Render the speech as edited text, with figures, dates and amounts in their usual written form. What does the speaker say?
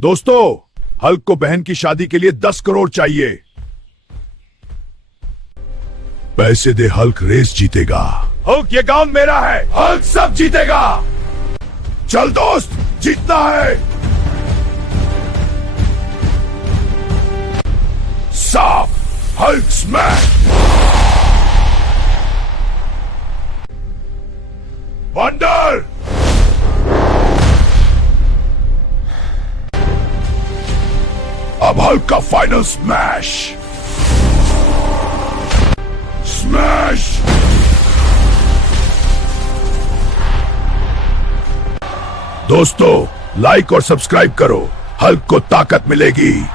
दोस्तों, हल्क को बहन की शादी के लिए 10 करोड़ चाहिए। पैसे दे, हल्क रेस जीतेगा। हल्क, ये गांव मेरा है, हल्क सब जीतेगा। चल दोस्त, जीतना है। साफ हल्क स्मैश। वंडर। अब हल्क का फाइनल स्मैश। स्मैश। दोस्तों, लाइक और सब्सक्राइब करो, हल्क को ताकत मिलेगी।